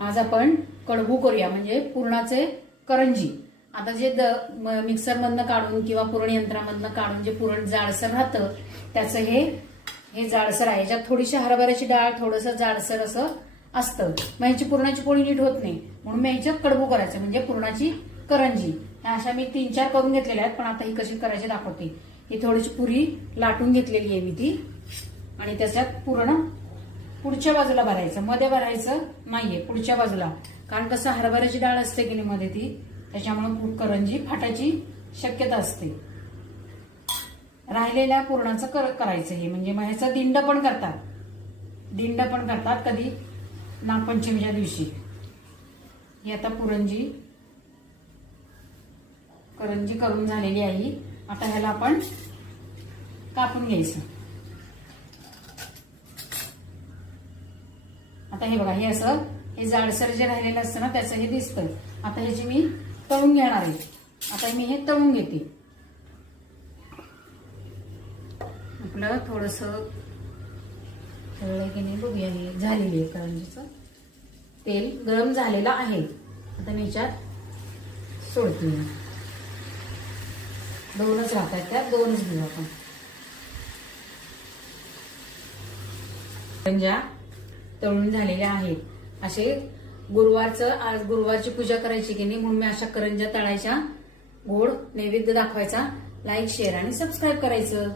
आज आपण कडबू करूया म्हणजे पुरणाचे करंजी. आता जे मिक्सर मिक्सरमधनं काढून किंवा पुरण यंत्रामधनं काढून जे पुरण जाडसर राहतं त्याचं हे हे जाडसर आहे. ज्यात थोडीशी हरभऱ्याची डाळ थोडंसं जाडसर असं असतं. मग ह्याची पुरणाची पोळी नीट होत नाही. म्हणून मी ह्याच्यात कडबू करायचं म्हणजे पुरणाची करंजी. ह्या अशा मी तीन चार करून घेतलेल्या आहेत पण आता ही कशी करायची दाखवते. ही थोडीशी पुरी लाटून घेतलेली आहे मी ती. आणि त्याच्यात पूर्ण पुढच्या बाजूला भरायचं. मध्ये भरायचं नाहीये पुढच्या बाजूला. कारण कसं हरभऱ्याची डाळ असते की नाही मध्ये ती? त्याच्यामुळे करंजी फाटायची शक्यता असते. राहिलेल्या पूर्णाचं कर- करायचं हे. म्हणजे मग ह्याचं दिंड पण करतात. दिंड पण करतात कधी? नागपंचमीच्या दिवशी. ही आता पुरंजी करंजी करून झालेली आहे. आता ह्याला आपण कापून घ्यायचं. आता हे बघा हे असं हे जाडसर जे राहिलेलं असतं ना त्याचं हे दिसतं आता ह्याची मी तळून घेणार आहे आता मी हे तळून घेते. आपलं थोडस तळलं की नाही बघूया हे झालेली आहे करंजीचं तेल गरम झालेलं आहे. आता मी याच्यात सोडते. दोनच राहतात त्यात दोनच घेऊ आपण. करंज्या तळून झालेल्या आहेत. असे गुरुवारचं आज गुरुवारची पूजा करायची की नाही म्हणून मी अशा करंज्या तळायच्या. गोड नैवेद्य दाखवायचा. लाईक शेअर आणि सबस्क्राईब करायचं.